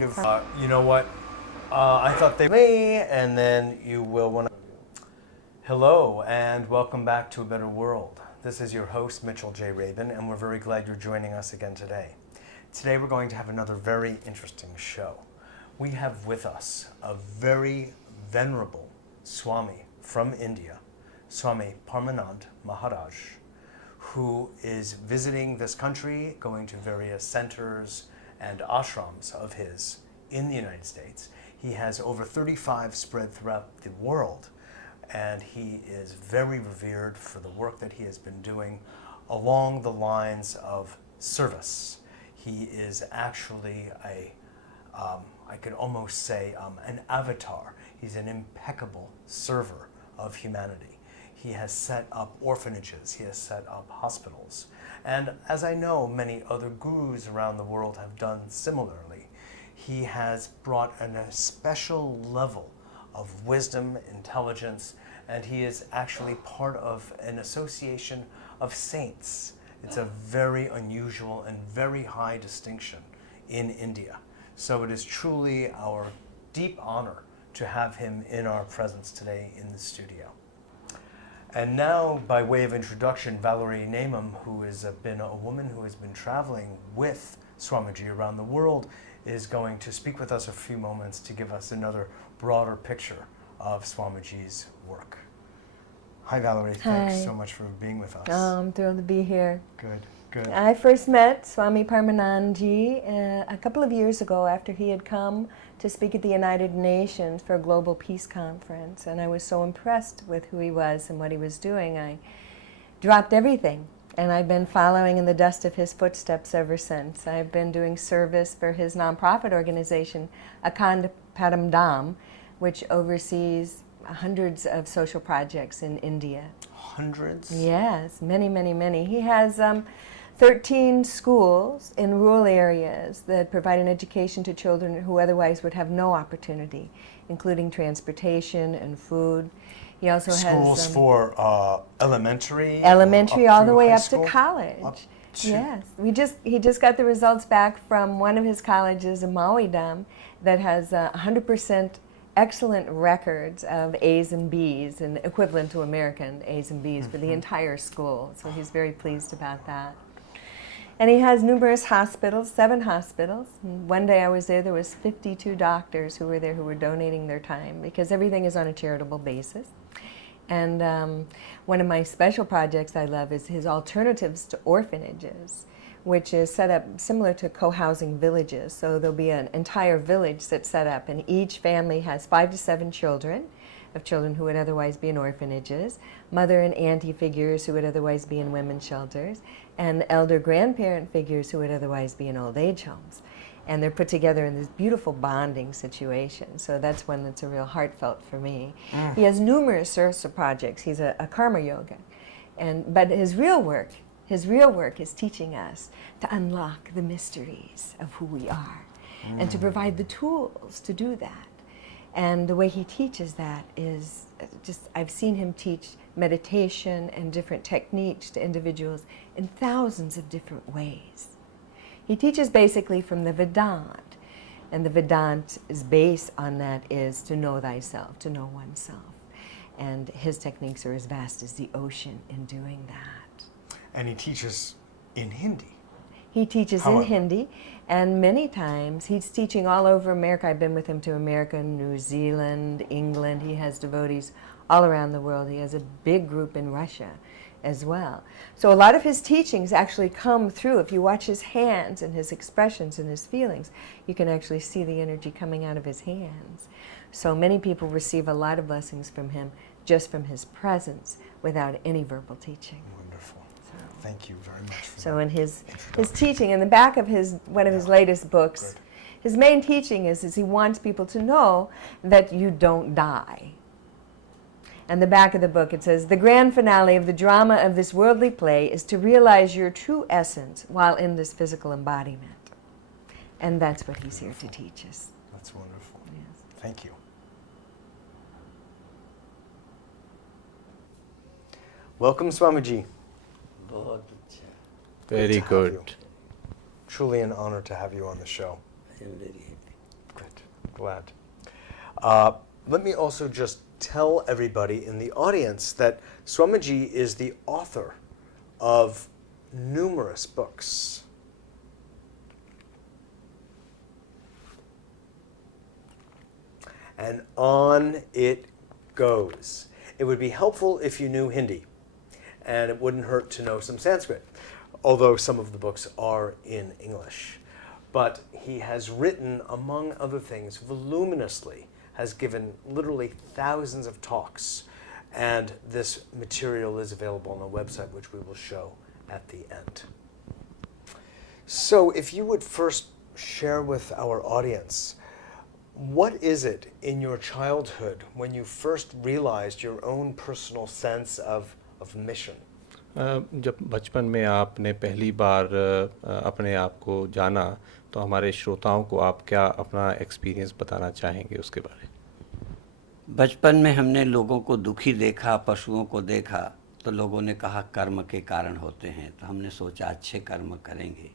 You know what? I thought they me, and then you will want to. Hello, and welcome back to A Better World. This is your host, Mitchell J. Rabin, and we're very glad you're joining us again today. Today we're going to have another very interesting show. We have with us a very venerable Swami from India, Swami Parmanand Maharaj, who is visiting this country, going to various centers and ashrams of his in the United States. He has over 35 spread throughout the world, and he is very revered for the work that he has been doing along the lines of service. He is actually I could almost say an avatar. He's an impeccable server of humanity. He has set up orphanages, he has set up hospitals. And as I know, many other gurus around the world have done similarly. He has brought a special level of wisdom, intelligence, and he is actually part of an association of saints. It's a very unusual and very high distinction in India. So it is truly our deep honor to have him in our presence today in the studio. And now, by way of introduction, Valerie Naimam, who has been a woman who has been traveling with Swamiji around the world, is going to speak with us a few moments to give us another broader picture of Swamiji's work. Hi, Valerie. Thanks so much for being with us. I'm thrilled to be here. Good, good. I first met Swami Parmanandji a couple of years ago after he had come to speak at the United Nations for a global peace conference, and I was so impressed with who he was and what he was doing. I dropped everything, and I've been following in the dust of his footsteps ever since. I've been doing service for his nonprofit organization, Akand Paranjam, which oversees hundreds of social projects in India. Hundreds? Yes, many, many, many. He has 13 schools in rural areas that provide an education to children who otherwise would have no opportunity, including transportation and food. He also has schools for elementary all the way up school? to college. Yes, he just got the results back from one of his colleges in Maui-dam that has 100% excellent records of A's and B's, and equivalent to American A's and B's for the entire school. So he's very pleased about that. And he has numerous hospitals, 7 hospitals. And one day I was there was 52 doctors who were there who were donating their time, because everything is on a charitable basis. And one of my special projects I love is his alternatives to orphanages, which is set up similar to co-housing villages. So there'll be an entire village that's set up, and each family has 5 to 7 children, of children who would otherwise be in orphanages, mother and auntie figures who would otherwise be in women's shelters, and elder grandparent figures who would otherwise be in old age homes. And they're put together in this beautiful bonding situation. So that's one that's a real heartfelt for me. He has numerous service projects. He's a karma yoga. But his real work is teaching us to unlock the mysteries of who we are and to provide the tools to do that. And the way he teaches that is just, I've seen him teach meditation and different techniques to individuals in thousands of different ways. He teaches basically from the Vedanta, and the Vedanta's base on that is to know thyself, to know oneself. And his techniques are as vast as the ocean in doing that. And he teaches in Hindi. He teaches in Hindi, and many times he's teaching all over America. I've been with him to America, New Zealand, England. He has devotees all around the world. He has a big group in Russia as well. So a lot of his teachings actually come through. If you watch his hands and his expressions and his feelings, you can actually see the energy coming out of his hands. So many people receive a lot of blessings from him just from his presence without any verbal teaching. Wonderful. Thank you very much for So that in his teaching, in the back of one of his latest books, his main teaching is he wants people to know that you don't die. And the back of the book it says, the grand finale of the drama of this worldly play is to realize your true essence while in this physical embodiment. And that's what he's here to teach us. That's wonderful. Yes. Thank you. Welcome, Swamiji. Very good. Truly an honor to have you on the show. I am very happy. glad. Let me also just tell everybody in the audience that Swamiji is the author of numerous books. And on it goes. It would be helpful if you knew Hindi, and it wouldn't hurt to know some Sanskrit, although some of the books are in English. But he has written, among other things, voluminously, has given literally thousands of talks, and this material is available on the website, which we will show at the end. So if you would first share with our audience, what is it in your childhood when you first realized your own personal sense of mission? जब बचपन में आपने पहली बार अपने आप को जाना तो हमारे श्रोताओं को आप क्या अपना एक्सपीरियंस बताना चाहेंगे उसके बारे में? बचपन में हमने लोगों को दुखी देखा, पशुओं को देखा, तो लोगों ने कहा कर्म के कारण होते हैं, तो हमने सोचा अच्छे कर्म करेंगे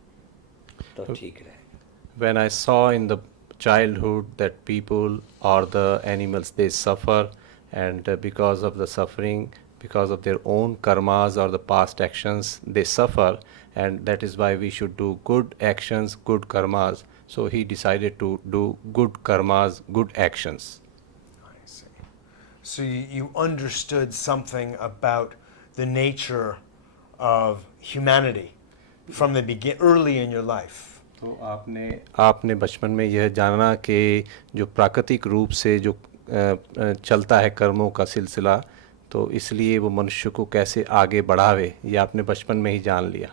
तो ठीक रहेगा. When I saw in the childhood that people or the animals they suffer, and because of the suffering, because of their own karmas or the past actions they suffer, and that is why we should do good actions, good karmas. So he decided to do good karmas, good actions. I see. So you understood something about the nature of humanity from the early in your life. तो आपने बचपन में यह जाना कि जो प्राकृतिक रूप से जो चलता है कर्मों का सिलसिला, तो इसलिए वो मनुष्य को कैसे आगे बढ़ावे, ये आपने बचपन में ही जान लिया.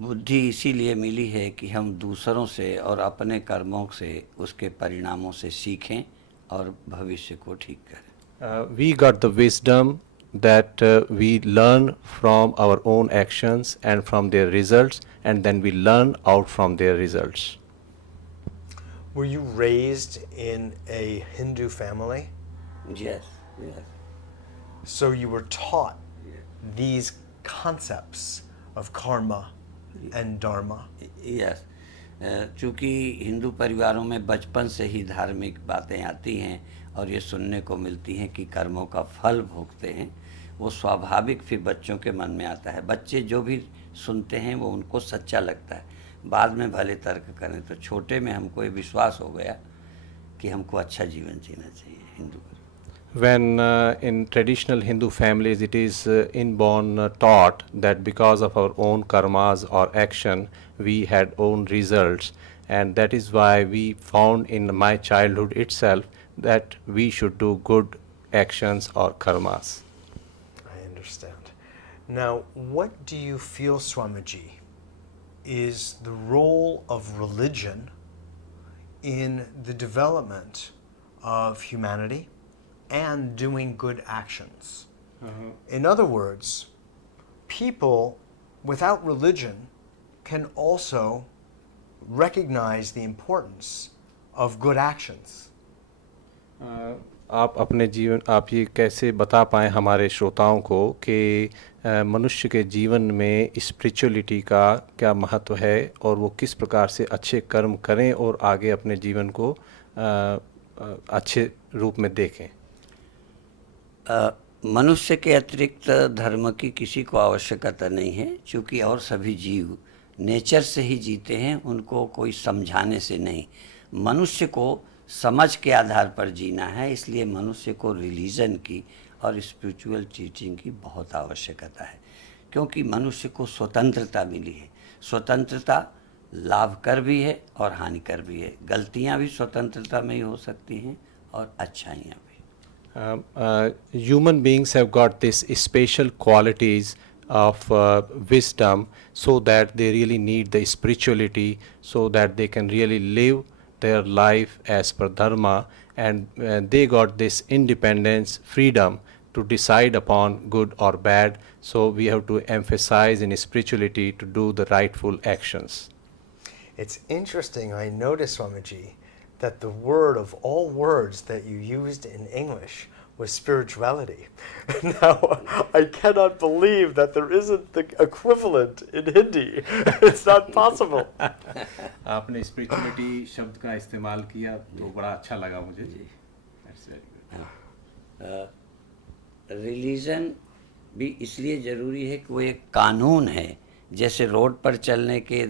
बुद्धि इसीलिए मिली है कि हम दूसरों से और अपने कर्मों से उसके परिणामों से सीखें और भविष्य को ठीक करें. We got the wisdom that we learn from our own actions and from their results, and then we learn out from their results. Were you raised in a Hindu family? Yes, yes. So you were taught these concepts of karma and dharma? Yes. चूँकि हिंदू परिवारों में बचपन से ही धार्मिक बातें आती हैं और ये सुनने को मिलती हैं कि कर्मों का फल भोगते हैं, वो स्वाभाविक फिर बच्चों के मन में आता है. बच्चे जो भी सुनते हैं वो उनको सच्चा लगता है, बाद में भले तर्क करें. तो छोटे में हमको ये विश्वास हो गया कि हमको अच्छा जीवन जीना चाहिए Hindu. When in traditional Hindu families it is inborn taught that because of our own karmas or action we had own results, and that is why we found in my childhood itself that we should do good actions or karmas. I understand. Now, what do you feel, Swamiji, is the role of religion in the development of humanity and doing good actions? In other words, people without religion can also recognize the importance of good actions. आप अपने जीवन आप ये कैसे बता पाएँ हमारे श्रोताओं को कि मनुष्य के जीवन में स्पिरिचुअलिटी का क्या महत्व है और वो किस प्रकार से अच्छे कर्म करें और आगे अपने जीवन को अच्छे रूप में देखें? मनुष्य के अतिरिक्त धर्म की किसी को आवश्यकता नहीं है, क्योंकि और सभी जीव नेचर से ही जीते हैं, उनको कोई समझाने से नहीं. मनुष्य को समझ के आधार पर जीना है, इसलिए मनुष्य को रिलीजन की और स्पिरिचुअल टीचिंग की बहुत आवश्यकता है, क्योंकि मनुष्य को स्वतंत्रता मिली है. स्वतंत्रता लाभकर भी है और हानिकर भी है. गलतियां भी स्वतंत्रता में ही हो सकती हैं और अच्छाइयाँ भी. Human beings have got this special qualities of wisdom, so that they really need the spirituality, so that they can really live their life as per dharma, and they got this independence, freedom to decide upon good or bad. So we have to emphasize in spirituality to do the rightful actions. It's interesting, I noticed, Swamiji, that the word of all words that you used in English was spirituality. Now, I cannot believe that there isn't the equivalent in Hindi. It's not possible. आपने spirituality शब्द का इस्तेमाल किया तो बड़ा अच्छा लगा मुझे जी. That's very good. रिलीजन भी इसलिए ज़रूरी है कि वो एक कानून है. जैसे रोड पर चलने के,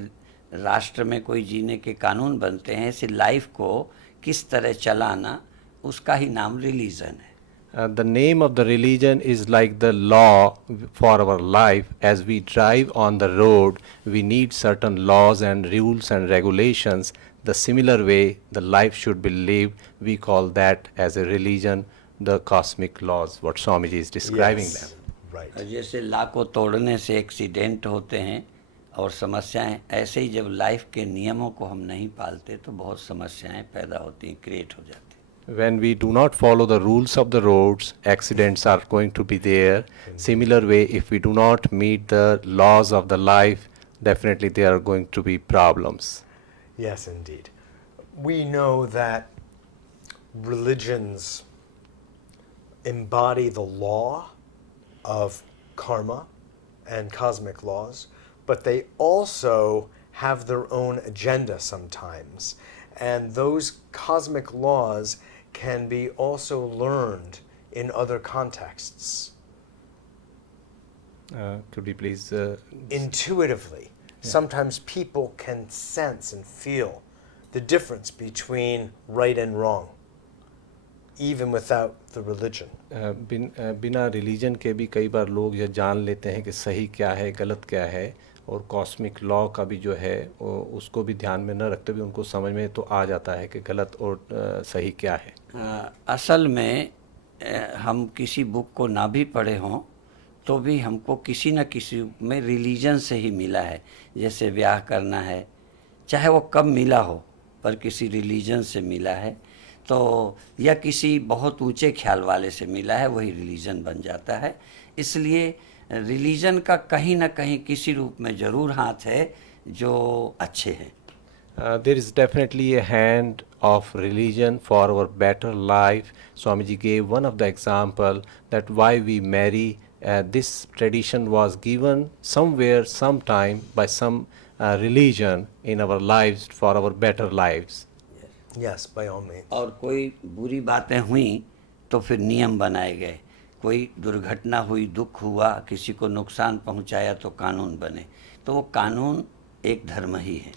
राष्ट्र में कोई जीने के कानून बनते हैं, ऐसे लाइफ को किस तरह चलाना, उसका ही नाम रिलीजन है. The name of the religion is like the law for our life. As we drive on the road, we need certain laws and rules and regulations. The similar way the life should be lived, we call that as a religion, the cosmic laws, what Swamiji is describing Yes. them. Right. जैसे ला को तोड़ने से accident होते हैं और समस्याएं, ऐसे ही जब लाइफ के नियमों को हम नहीं पालते तो बहुत समस्याएं पैदा होती हैं, क्रिएट हो जाती हैं. When we do not follow the rules of the roads, accidents are going to be there. Similar way, if we do not meet the laws of the life, definitely there are going to be problems. Yes, indeed. We know that religions embody the law of karma and cosmic laws, but they also have their own agenda sometimes. And those cosmic laws can be also learned in other contexts. Could you please? Intuitively. Sometimes people can sense and feel the difference between right and wrong, even without the religion. बिना religion के भी कई बार लोग यह जान लेते हैं कि सही क्या है, गलत क्या है, और कॉस्मिक लॉ का भी जो है उसको भी ध्यान में न रखते भी उनको समझ में तो आ जाता है कि गलत और सही क्या है. असल में हम किसी बुक को ना भी पढ़े हों तो भी हमको किसी न किसी में रिलीजन से ही मिला है. जैसे ब्याह करना है, चाहे वो कब मिला हो पर किसी रिलीजन से मिला है, तो या किसी बहुत ऊंचे ख्याल वाले से मिला है, वही रिलीजन बन जाता है. इसलिए रिलीजन का कहीं ना कहीं किसी रूप में ज़रूर हाथ है जो अच्छे हैं. There is definitely a hand of religion for our better life. Swamiji gave one of the example that why we marry. This tradition was given somewhere, sometime by some religion in our lives for our better lives. Yes, by all means. और कोई बुरी बातें हुई तो फिर नियम बनाए गए. कोई दुर्घटना हुई, दुख हुआ, किसी को नुकसान पहुंचाया तो कानून बने. तो वो कानून एक धर्म ही है.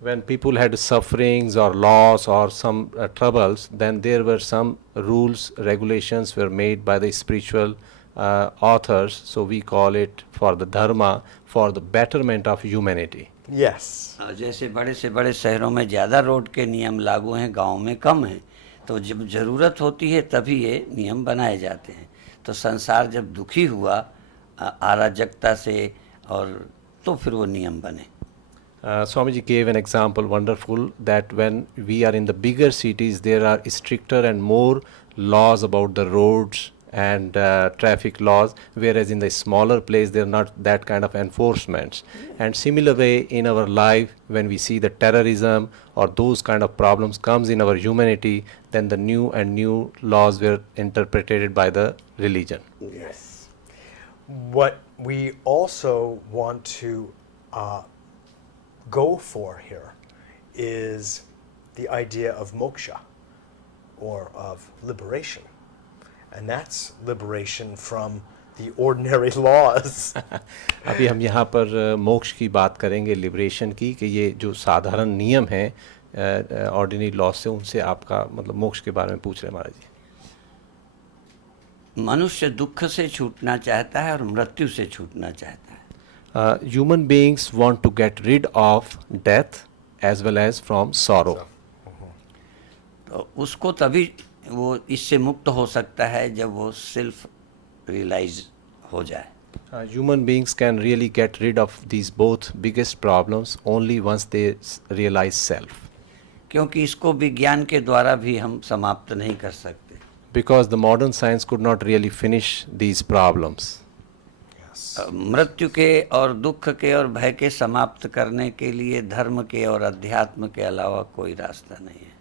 When people had sufferings or loss or some troubles, then there were some rules, regulations were made by the spiritual authors. So we call it for the dharma, for the betterment of humanity. Yes. जैसे बड़े से बड़े शहरों में ज़्यादा road के नियम लागू हैं, गाँव में कम हैं. तो जब ज़रूरत होती है तभी ये नियम बनाए जाते हैं. तो संसार जब दुखी हुआ अराजकता से, और तो फिर वो नियम बने. Swamiji gave an example wonderful that when we are in the bigger cities, there are stricter and more laws about the roads and traffic laws, whereas in the smaller place there are not that kind of enforcements. And similar way in our life, when we see the terrorism or those kind of problems comes in our humanity, then the new laws were interpreted by the religion. Yes. What we also want to go for here is the idea of moksha, or of liberation. And that's liberation from the ordinary laws. अभी हम यहाँ पर मोक्ष की बात करेंगे, liberation की, कि ये जो साधारण नियम हैं ऑर्डिनरी लॉ से, उनसे आपका मतलब मोक्ष के बारे में पूछ रहे हैं महाराज जी. मनुष्य दुख से छूटना चाहता है और मृत्यु से छूटना चाहता है. Human beings want to get rid of death as well as from sorrow. तो उसको तभी वो इससे मुक्त हो सकता है जब वो सेल्फ रियलाइज हो जाए. Human beings can really get rid of these both biggest problems only once they realize self. क्योंकि इसको विज्ञान के द्वारा भी हम समाप्त नहीं कर सकते. Because the modern science could not really finish these problems. मृत्यु के और दुख के और भय के समाप्त करने के लिए धर्म के और अध्यात्म के अलावा कोई रास्ता नहीं है.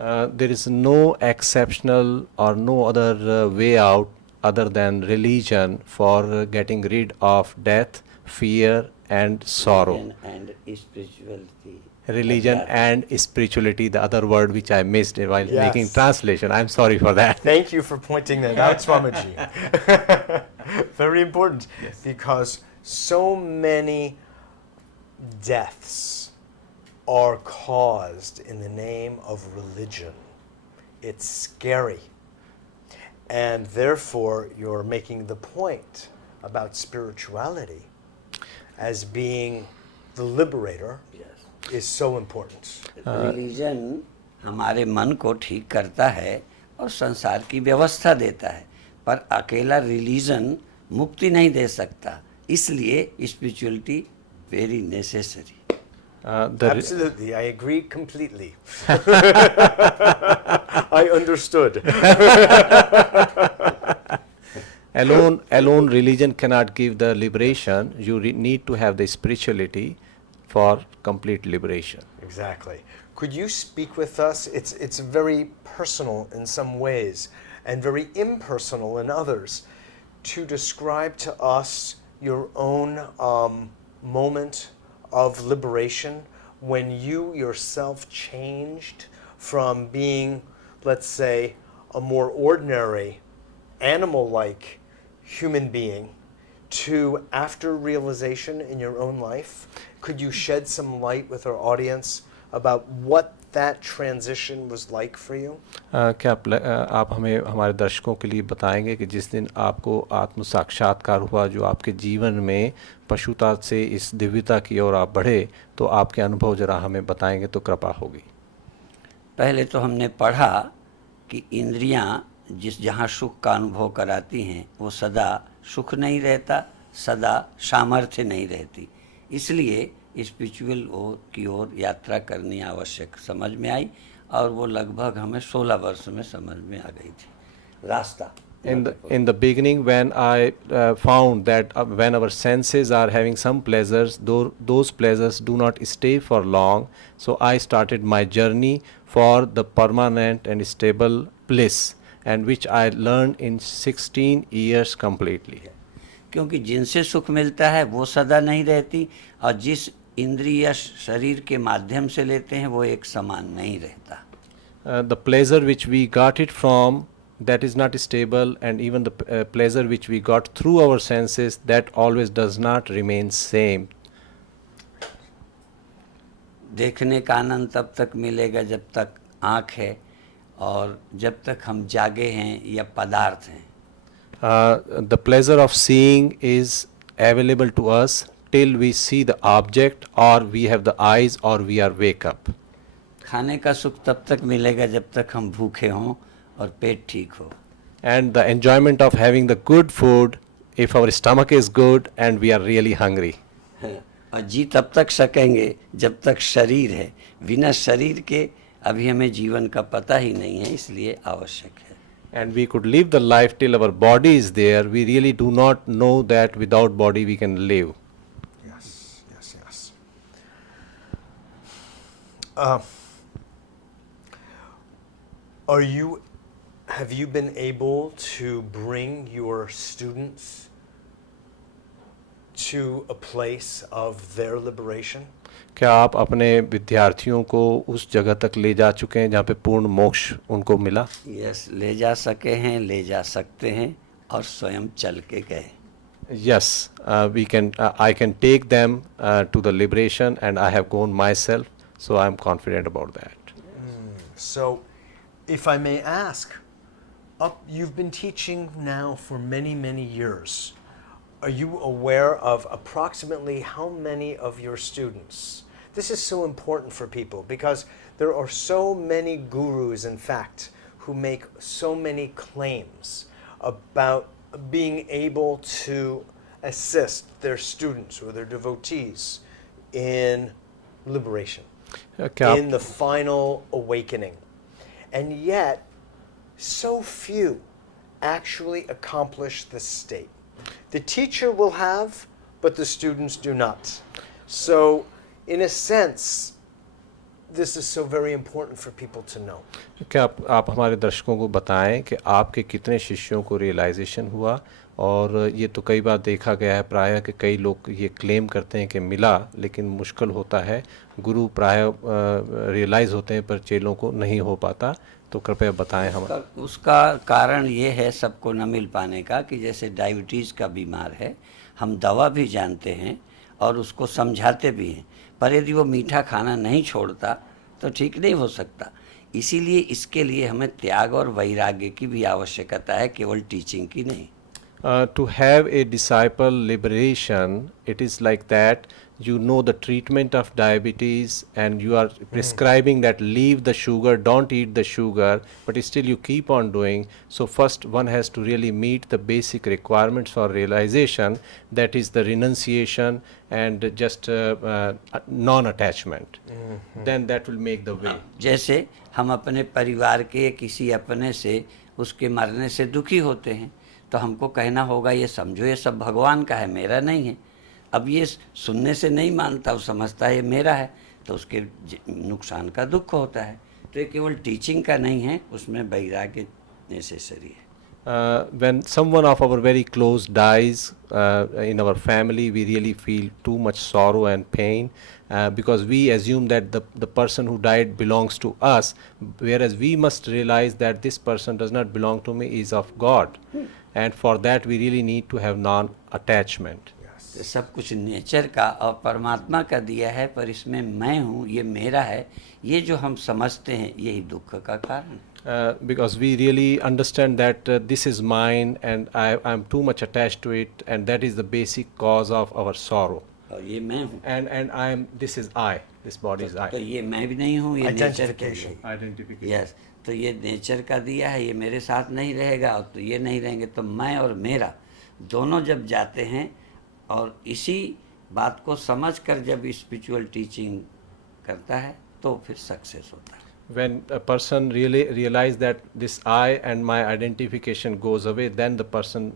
There is no exceptional or no other way out other than religion for getting rid of death, fear, and sorrow. Religion and spirituality. Religion and spirituality, the other word which I missed while making Yes. translation. I'm sorry for that. Thank you for pointing that out, Swamiji. Very important, because so many deaths are caused in the name of religion. It's scary. And therefore, you're making the point about spirituality as being the liberator Yes. is so important. Religion हमारे मन को ठीक करता है और संसार की व्यवस्था देता है, पर अकेला रिलीजन मुक्ति नहीं दे सकता, इसलिए spirituality very necessary. Absolutely, I agree completely. I understood. Alone religion cannot give the liberation. You need to have the spirituality for complete liberation. Exactly. Could you speak with us? It's very personal in some ways and very impersonal in others. To describe to us your own moment of liberation when you yourself changed from being, let's say, a more ordinary, animal-like human being to after realization in your own life. Could you shed some light with our audience about what that transition was like for you? क्या आप हमें हमारे दर्शकों के लिए बताएंगे कि जिस दिन आपको आत्म साक्षात्कार हुआ, जो आपके जीवन में पशुता से इस दिव्यता की ओर आप बढ़े, तो आपके अनुभव जरा हमें बताएंगे तो कृपा होगी. पहले तो हमने पढ़ा कि इंद्रियां जहाँ सुख का अनुभव कराती हैं वो सदा सुख नहीं रहता, सदा सामर्थ्य नहीं रहती, इसलिए स्पिरिचुअल की ओर यात्रा करनी आवश्यक समझ में आई, और वो लगभग हमें 16 वर्ष में समझ में आ गई थी रास्ता. In the beginning, when I found that when our senses are having some pleasures, those pleasures do not stay for long, so I started my journey for the permanent and stable bliss, and which I learned in 16 years completely. क्योंकि जिनसे सुख मिलता है वो सदा नहीं रहती, और जिस इंद्रिय शरीर के माध्यम से लेते हैं वो एक समान नहीं रहता. The pleasure which we got it from, that is not stable, and even the pleasure which we got through our senses, that always does not remain same. देखने का आनंद तब तक मिलेगा जब तक आँख है, और जब तक हम जागे हैं या पदार्थ हैं. The pleasure of seeing is available to us till we see the object, or we have the eyes, or we are wake up. खाने का सुख तब तक मिलेगा जब तक हम भूखे हों और पेट ठीक हो. And the enjoyment of having the good food, if our stomach is good and we are really hungry. और जी तब तक सकेंगे जब तक शरीर है, बिना शरीर के अभी हमें जीवन का पता ही नहीं है, इसलिए आवश्यक है. And we could live the life till our body is there. We really do not know that without body we can live. Yes, yes, yes. Have you been able to bring your students to a place of their liberation? क्या आप अपने विद्यार्थियों को उस जगह तक ले जा चुके हैं जहाँ पे पूर्ण मोक्ष उनको मिला? यस, ले जा सके हैं, ले जा सकते हैं, और स्वयं चल के गए. Yes, I can take them to the liberation, and I have gone myself, so I am confident about that. So, if I may ask, you've been teaching now for many, many years. Are you aware of approximately how many of your students? This is so important for people because there are so many gurus, in fact, who make so many claims about being able to assist their students or their devotees in liberation, in the final awakening. And yet, so few actually accomplish this state. The teacher will have, but the students do not. So, in a sense, this is so very important for people to know. क्या आप हमारे दर्शकों को बताएं कि आपके कितने शिष्यों को रियलाइजेशन हुआ? और ये तो कई बार देखा गया है प्रायः कि कई लोग ये क्लेम करते हैं कि मिला, लेकिन मुश्किल होता है, गुरु प्रायः रियलाइज़ होते हैं पर चेलों को नहीं हो पाता, तो कृपया बताएं हम। उसका कारण ये है सबको न मिल पाने का कि जैसे डायबिटीज़ का बीमार है, हम दवा भी जानते हैं और उसको समझाते भी हैं, पर यदि वो मीठा खाना नहीं छोड़ता तो ठीक नहीं हो सकता। इसीलिए इसके लिए हमें त्याग और वैराग्य की भी आवश्यकता है, केवल टीचिंग की नहीं। To have a disciple liberation, it is like that you know the treatment of diabetes and you are prescribing that leave the sugar, don't eat the sugar, but still you keep on doing. So first one has to really meet the basic requirements for realization, that is the renunciation and just non-attachment. Then that will make the way. जैसे हम अपने परिवार के किसी अपने से उसके मरने से दुखी होते हैं, तो हमको कहना होगा ये समझो ये सब भगवान का है, मेरा नहीं है। अब ये सुनने से नहीं मानता, वो समझता है ये मेरा है, तो उसके नुकसान का दुख होता है। तो ये केवल टीचिंग का नहीं है, उसमें वैराग्य नेसेसरी है। When someone of our very close dies in our family, we really feel too much sorrow and pain because we assume that the person who died belongs to us, whereas we must realize that this person does not belong to me, is of God. And for that we really need to have non-attachment. तो सब कुछ nature का और परमात्मा का दिया है, पर इसमें मैं हूँ, ये मेरा है, ये जो हम समझते हैं यही दुख का कारण है। Because we really understand that this is mine and I'm too much attached to it, and that is the basic cause of our sorrow. और ये मैं हूँ, And this is I, this body is I. तो ये मैं भी नहीं हूँ, ये नेचर का Identification. Identification. यस, तो ये नेचर का दिया है, ये मेरे साथ नहीं रहेगा और तो ये नहीं रहेंगे, तो मैं और मेरा दोनों जब जाते हैं और इसी बात को समझकर जब स्पिरिचुअल टीचिंग करता है तो फिर सक्सेस होता है। When a person really realize that this I and my identification goes away, then the person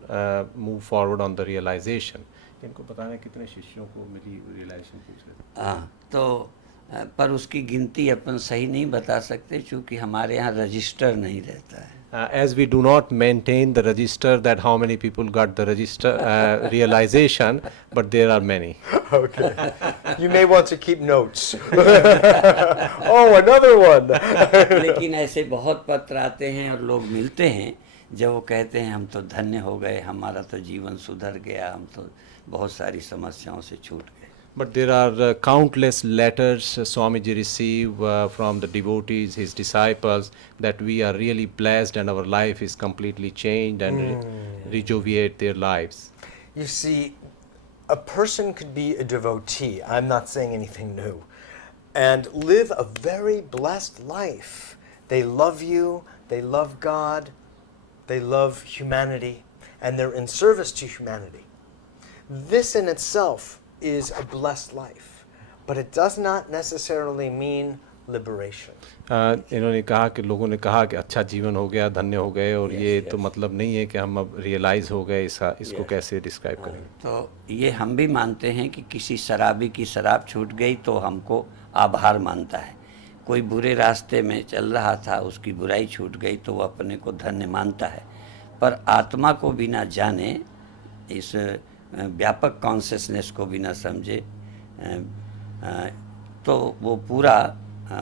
move forward on the realization. इनको बताना कितने शिष्यों को मिली realization पूछ रहे थे। हाँ, तो पर उसकी गिनती अपन सही नहीं बता सकते, क्योंकि हमारे यहाँ रजिस्टर नहीं रहता है। As we do not maintain the register that how many people got the register realization, but there are many. Okay. You may want to keep notes. Oh, another one. लेकिन ऐसे बहुत पत्र आते हैं और लोग मिलते हैं जब वो कहते हैं हम तो धन्य हो गए, हमारा तो जीवन सुधर गया, हम तो बहुत सारी समस्याओं से छूट गए। But there are countless letters Swamiji receive from the devotees, his disciples, that we are really blessed and our life is completely changed and rejuvenate their lives. You see, a person could be a devotee, I'm not saying anything new, and live a very blessed life. They love you, they love God, they love humanity, and they're in service to humanity. This in itself is a blessed life, but it does not necessarily mean liberation. इन्होंने कहा कि लोगों ने कहा कि अच्छा जीवन हो गया, धन्य हो गए, और ये तो मतलब नहीं है कि हम अब रियलाइज़ हो गए, इसको कैसे डिस्क्राइब करेंगे? तो ये हम भी मानते हैं कि किसी शराबी की शराब छूट गई तो हमको आभार मानता है, कोई बुरे रास्ते में चल रहा था उसकी बुराई छूट गई तो वो अपने को धन्य मानता है, पर आत्मा को बिना जाने, इस व्यापक कॉन्शियसनेस को बिना समझे तो वो पूरा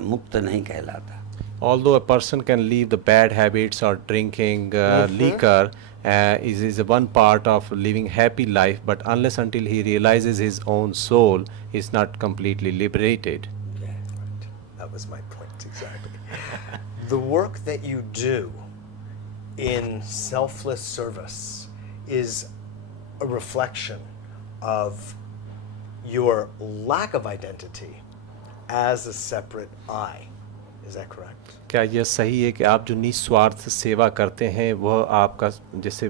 मुक्त नहीं कहलाता। Although a person can leave the bad habits or drinking liquor is one part of living happy life, but unless until he realizes his own soul, he is not completely liberated. Right. That was my point, exactly. The work that you do in selfless service is a reflection of your lack of identity as a separate I. Is that correct? क्या यह सही है कि आप जो निस्वार्थ सेवा करते हैं वह आपका जैसे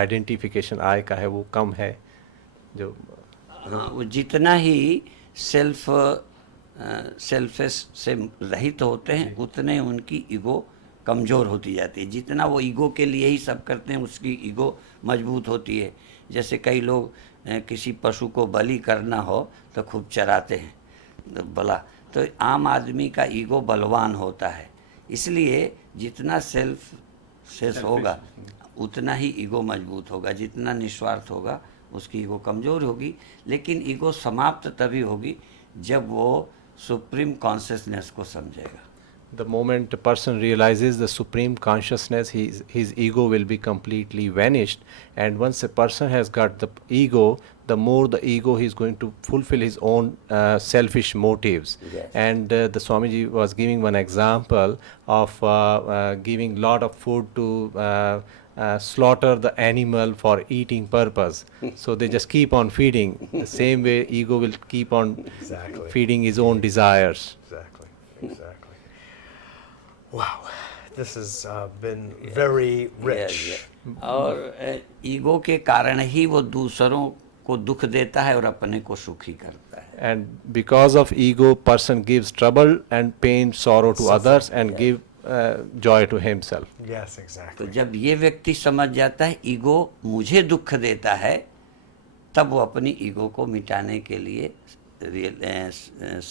आइडेंटिफिकेशन आय का है वो कम है? जो हाँ, वो जितना ही सेल्फिश से रहित होते हैं उतने उनकी ईगो कमज़ोर होती जाती है। जितना वो ईगो के लिए ही सब करते हैं उसकी ईगो मजबूत होती है। जैसे कई लोग किसी पशु को बलि करना हो तो खूब चराते हैं, तो भला तो आम आदमी का ईगो बलवान होता है, इसलिए जितना सेल्फ सेस होगा उतना ही ईगो मजबूत होगा, जितना निस्वार्थ होगा उसकी ईगो कमज़ोर होगी। लेकिन ईगो समाप्त तभी होगी जब वो सुप्रीम कॉन्शियसनेस को समझेगा। The moment a person realizes the supreme consciousness, his ego will be completely vanished. And once a person has got the ego, the more the ego, he is going to fulfill his own selfish motives. Yes. And the Swamiji was giving one example of giving lot of food to slaughter the animal for eating purpose. So they just keep on feeding. The same way ego will keep on Exactly. feeding his own desires. Exactly. Exactly. Wow, this has been very rich. और ego के कारण ही वो दूसरों को दुख देता है और अपने को सुखी करता है। And because of ego, person gives trouble and pain, sorrow to others, and give joy to himself. Yes, तो exactly. जब ये व्यक्ति समझ जाता है ईगो मुझे दुख देता है, तब वो अपनी ईगो को मिटाने के लिए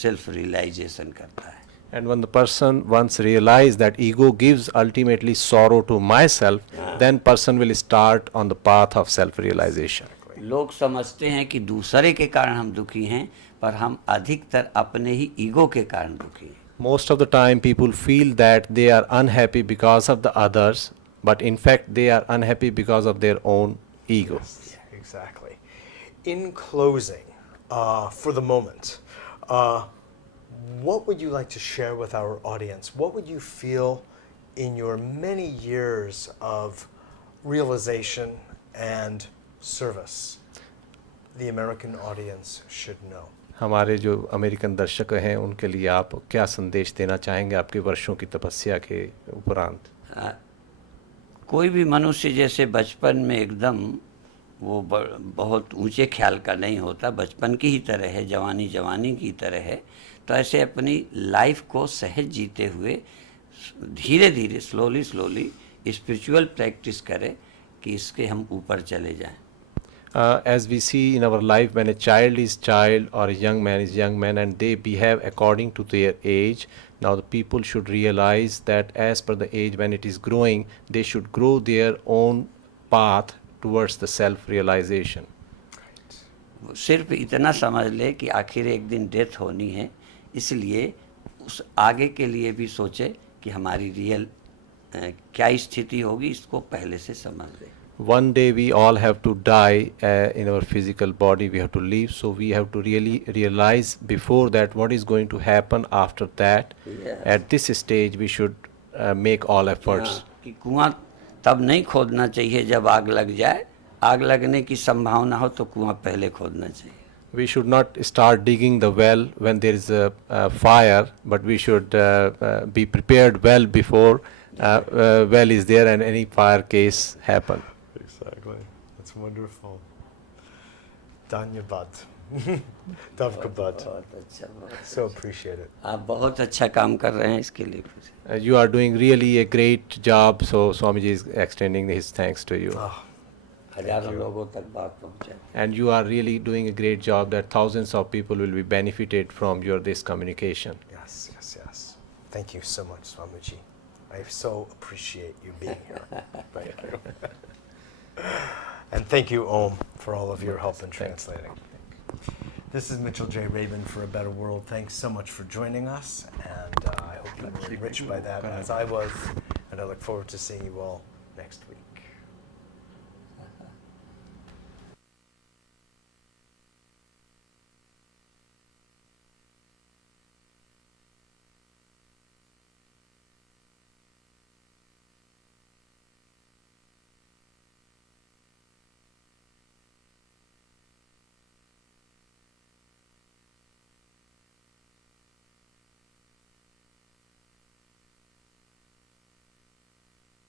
सेल्फ रियलाइजेशन करता है। And when the person once realize that ego gives ultimately sorrow to myself, then person will start on the path of self-realization. लोग समझते हैं कि दूसरे के कारण हम दुखी हैं, पर हम अधिकतर अपने ही ईगो के कारण दुखी हैं। Most of the time people feel that they are unhappy because of the others, but in fact they are unhappy because of their own ego. Yes, exactly. In closing, for the moment, what would you like to share with our audience? What would you feel in your many years of realization and service the American audience should know? हमारे जो American दर्शक हैं उनके लिए आप क्या संदेश देना चाहेंगे आपके वर्षों की तपस्या के उपरांत? कोई भी मनुष्य जैसे बचपन में एकदम वो बहुत ऊंचे ख्याल का नहीं होता, बचपन की ही तरह है, जवानी जवानी की तरह है। तो ऐसे अपनी लाइफ को सहज जीते हुए धीरे धीरे स्लोली स्पिरिचुअल प्रैक्टिस करें कि इसके हम ऊपर चले जाएं। As we see in our life, when a child is child or a young man is young man and they behave according to their age, now the people should realize that as per the age when it is growing, they should grow their own path towards the self-realization. सिर्फ इतना समझ ले कि आखिर एक दिन death होनी है, इसलिए उस आगे के लिए भी सोचे कि हमारी रियल क्या स्थिति होगी, इसको पहले से समझ ले। One day we all have to die in our physical body, we have to leave, so we have to really realize before that what is going to happen after that. Yes. At this stage we should make all efforts. कि कुआं तब नहीं खोदना चाहिए जब आग लग जाए, आग लगने की संभावना हो तो कुआं पहले खोदना चाहिए। We should not start digging the well when there is a fire, but we should be prepared well before well is there and any fire case happen. Exactly. That's wonderful. Dhanyabad. Tavkabad. बहुत अच्छा, बहुत So appreciate it. आप बहुत अच्छा काम कर रहे हैं, इसके लिए You are doing really a great job, so Swamiji is extending his thanks to you. Oh, हजारों लोगों तक बात पहुंचाए। And you are really doing a great job that thousands of people will be benefited from your this communication. yes, yes, yes. Thank you so much, Swamiji. I so appreciate you being here. Thank you. And thank you, Om, for all of your help in translating. This is Mitchell J. Rabin for A Better World. Thanks so much for joining us, and I hope you were enriched by that as I was, and I look forward to seeing you all next week.